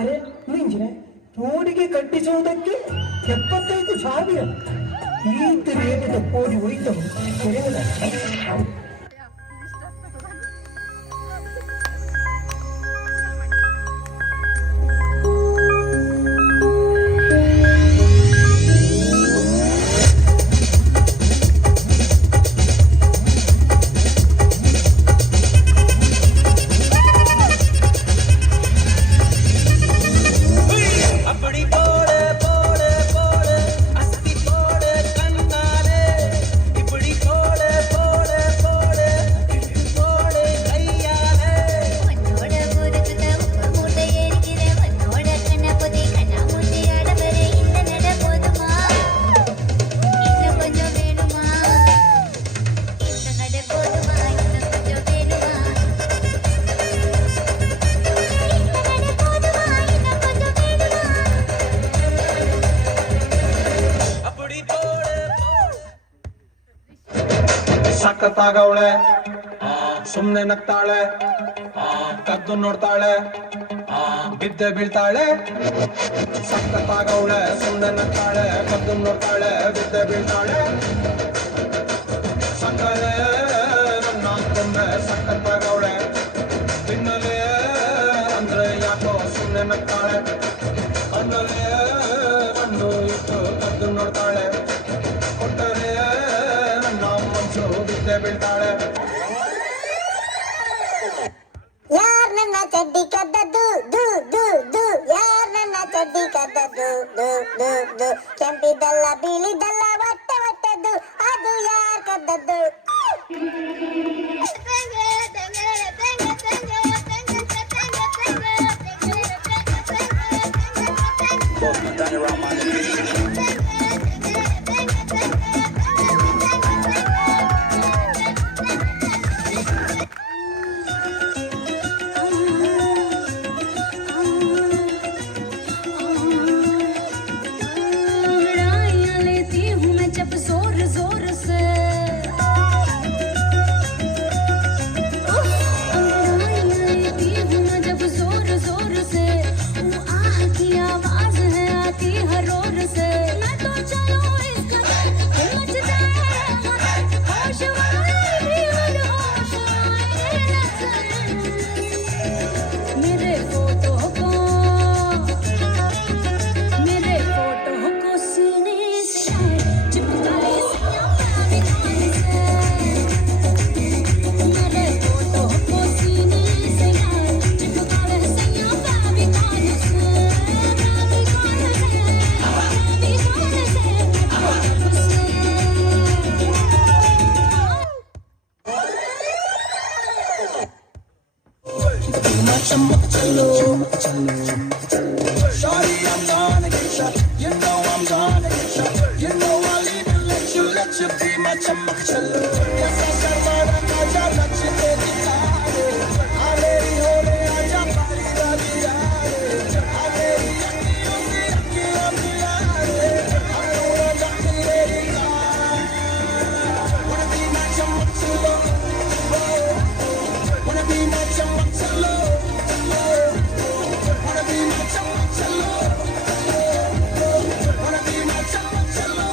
ಅರೆ ನಿಂಜಿನ ರೋಡಿಗೆ ಕಟ್ಟಿಸುವುದಕ್ಕೆ 75,000 ಈ ರೇಟದ ಕೋಡಿ ಹೋಯ್ತು. ಸಖತ್ತಾಗವಳೆ, ಸುಮ್ನೆ ನಗ್ತಾಳೆ, ಕದ್ದು ನೋಡ್ತಾಳೆ, ಬಿದ್ದೆ ಬೀಳ್ತಾಳೆ. ಸಖತ್ತಾಗವಳೆ, ಸುಮ್ನೆ ನಗ್ತಾಳೆ, ಕದ್ದು ನೋಡ್ತಾಳೆ, ಬಿದ್ದೆ ಬೀಳ್ತಾಳೆ. ಸಕ್ಕರೆ ನನ್ನ ಕೊಂಬೆ ಸಖತ್ತಾಗವಳೆ, ಬಿನ್ನಲೆ ಅಂದ್ರೆ ಯಾಕೋ ಸುಮ್ನೆ ನಗ್ತಾಳೆ. ಕಣ್ಣಲ್ಲೇ ಕಣ್ಣು ಇಟ್ಟು ಕದ್ದು ನೋಡ್ತಾಳೆ, ಕೊಟ್ಟರೆ ನನ್ನ ಮನ್ಸು ಬಿದ್ದೆ ಬೀಳ್ತಾಳೆ. ಯಾರ್ ನನ್ನ ಚಡ್ಡಿ ಕದ್ದದ್ದು ದು ದು ದು, ಯಾರ್ ನನ್ನ ಚಡ್ಡಿ ಕದ್ದದ್ದು ದು ದು ದು, ಕೆಂಪಿದ್ದಲ್ಲ ಬೀಳಿದ್ದಲ್ಲ ಒಟ್ಟೆ ಒಟ್ಟದ್ದು, ಅದು ಯಾರ್ ಕದ್ದದ್ದು? Shawty, I'm gonna get shot. You know I'm gonna get shot. You know I'll even let you be my chamachalo. Yes, I said that I got let you get it started. I let it hold it, I jump out of the yard. I let it yucky, I'm the yard. I know I got to let it go. Wanna be my chamachalo. Wanna be my chamachalo. Wanna be my chamachalo. Wanna be my chamachalo.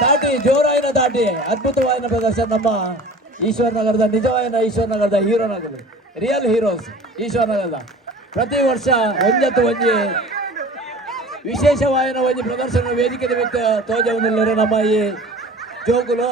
ತಾಟಿ ಜೋರಾಯಿನ ತಾಟಿ ಅದ್ಭುತವಾದ ಪ್ರದರ್ಶನ ನಮ್ಮ ಈಶ್ವರನಗರದ ನಿಜವಾದ ಈಶ್ವರನಗರದ ಹೀರೋನಗರ real heroes ಈಶ್ವರನಗರದ ಪ್ರತಿ ವರ್ಷ ಒಂಜತ್ತು ಒಂಜಿ ವಿಶೇಷವಾದ ಒಂಜಿ ಪ್ರದರ್ಶನ ವೇದಿಕೆ ತೋಜವನಿಲ್ಲರೆ ನಮ್ಮ ಈ ಜೋಗುಲು